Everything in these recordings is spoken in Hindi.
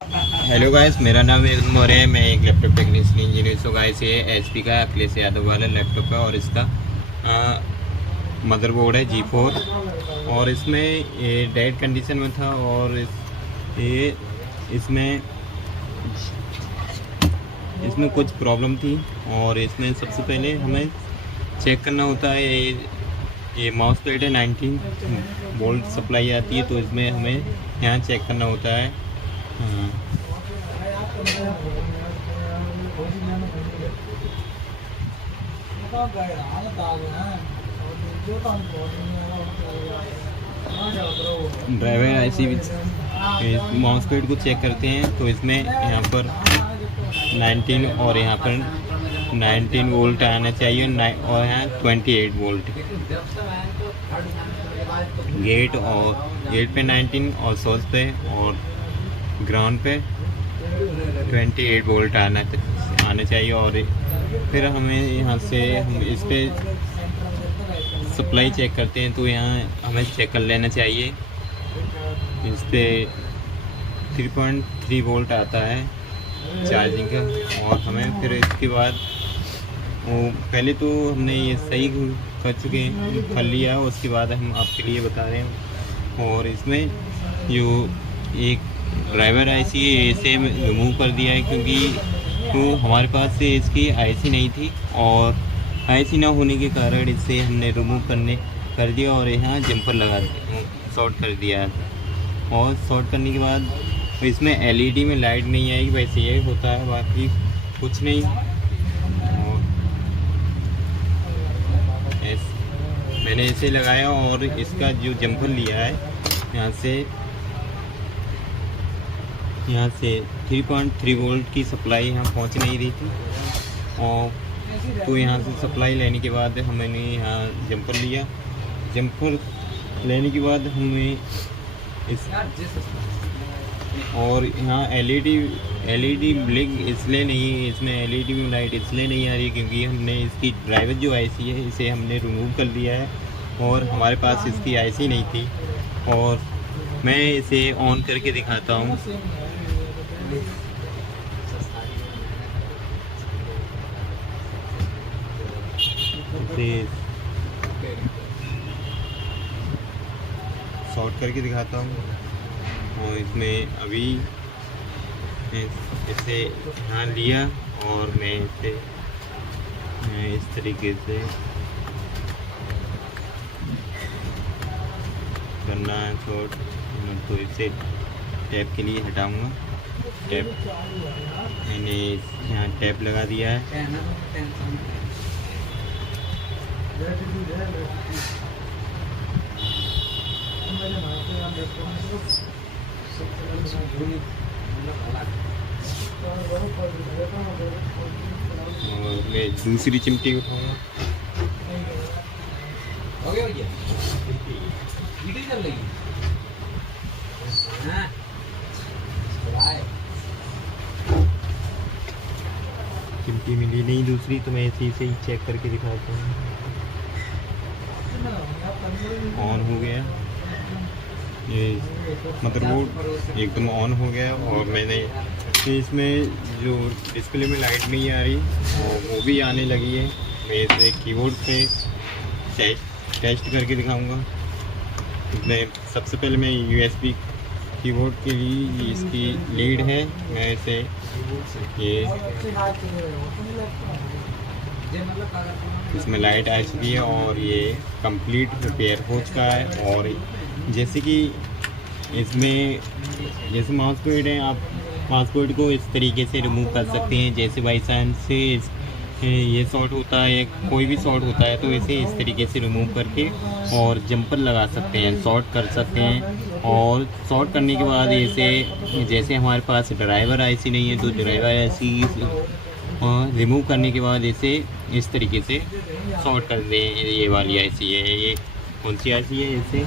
हेलो गाइस, मेरा नाम वेद मौर्य है। मैं एक laptop technician engineer. So guys, ये एचपी का अखिलेश यादव वाला लैपटॉप है और इसका मदरबोर्ड है G4। और इसमें ये डेड कंडीशन में था और ये इसमें इसमें कुछ प्रॉब्लम थी। और इसमें सबसे पहले हमें चेक करना होता है, ये माउस पैड है 19 वोल्ट सप्लाई आती है, तो इसमें हमें यहाँ चेक करना होता है। ड्राइवर आईसी माउस पैड को चेक करते हैं, तो इसमें यहाँ पर 19 और यहाँ पर 19 वोल्ट आना चाहिए और यहाँ 28 वोल्ट गेट पे 19 और सोर्स पे और ग्राउंड पे 28 वोल्ट आना चाहिए। और फिर हमें यहाँ से हम इस पर सप्लाई चेक करते हैं, तो यहाँ हमें चेक कर लेना चाहिए। इस पर 3.3 वोल्ट आता है चार्जिंग का। और हमें फिर इसके बाद पहले तो हमने ये सही कर लिया, उसके बाद हम आपके लिए बता रहे हैं। और इसमें जो एक ड्राइवर आईसी है इसे रिमूव कर दिया है, क्योंकि तो हमारे पास से इसकी आईसी नहीं थी और आईसी ना होने के कारण इसे हमने रिमूव कर दिया और यहाँ जंपर लगा शॉर्ट कर दिया। और शॉर्ट करने के बाद इसमें एलईडी में लाइट नहीं आएगी, वैसे ये होता है, बाकी कुछ नहीं। मैंने इसे लगाया और इसका जो जंपर लिया है यहाँ से 3.3 वोल्ट की सप्लाई यहाँ पहुँच नहीं रही थी। और तो यहाँ से सप्लाई लेने के बाद हमने यहाँ जंपर लिया। जंपर लेने के बाद हमें और यहाँ एलईडी ब्लिंक इसलिए नहीं, इसमें एलईडी में लाइट इसलिए नहीं आ रही क्योंकि हमने इसकी ड्राइवर जो आईसी है इसे हमने रिमूव कर लिया है और हमारे पास इसकी आईसी नहीं थी। और मैं इसे ऑन करके दिखाता हूँ। शॉर्ट करके दिखाता हूँ। और इसमें अभी इसे यहाँ लिया और मैं इसे इस तरीके से करना है शॉर्ट। तो इसे टैप के लिए हटाऊंगा। टैप मैंने यहाँ टैप लगा दिया है। और मैं दूसरी चिमटी उठाऊंगा। चिमटी मिली नहीं दूसरी, तो मैं इसी से ही चेक करके दिखाता हूँ। ऑन हो गया, ये मदरबोर्ड एकदम ऑन हो गया। और मैंने इसमें जो डिस्प्ले में लाइट नहीं आ रही वो भी आने लगी है। मैं इसे कीबोर्ड पे टेस्ट करके दिखाऊंगा। मैं सबसे पहले मैं यूएसबी कीबोर्ड के लिए इसकी लीड है, मैं इसे इसमें लाइट आ चुकी है और ये कंप्लीट रिपेयर हो चुका है। और जैसे कि इसमें जैसे माउस पैड है, आप माउस पैड को इस तरीके से रिमूव कर सकते हैं। जैसे बाई चांस से ये शॉर्ट होता है, कोई भी शॉर्ट होता है, तो इसे इस तरीके से रिमूव करके और जंपर लगा सकते हैं, शॉर्ट कर सकते हैं। और शॉर्ट करने के बाद इसे जैसे हमारे पास ड्राइवर आईसी नहीं है, तो ड्राइवर आईसी रिमूव करने के बाद इसे इस तरीके से शॉर्ट कर दें। ये वाली आईसी है, ये कौन सी आईसी है? इसे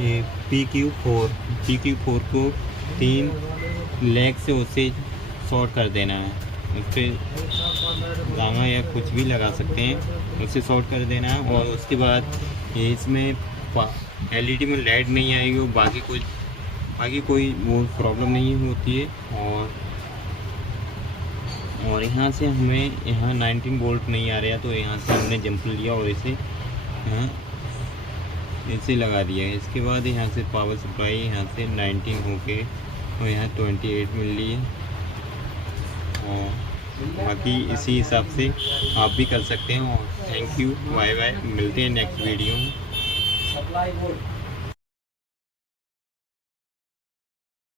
ये PQ4 को 3 लेग से उसे शॉर्ट कर देना है। उस पर दामा या कुछ भी लगा सकते हैं, उसे शॉर्ट कर देना है। और उसके बाद ये इसमें एलईडी में लाइट नहीं आएगी, बाकी कुछ आगे कोई वो प्रॉब्लम नहीं होती है। और यहाँ से हमें यहाँ 19 वोल्ट नहीं आ रहा, तो यहाँ से हमने जंप लिया और इसे यहाँ ऐसे लगा दिया है। इसके बाद यहाँ से पावर सप्लाई यहाँ से 19 होके और यहाँ 28 मिल रही है। और बाकी इसी हिसाब से आप भी कर सकते हैं। और थैंक यू, बाय बाय, मिलते हैं नेक्स्ट वीडियो में।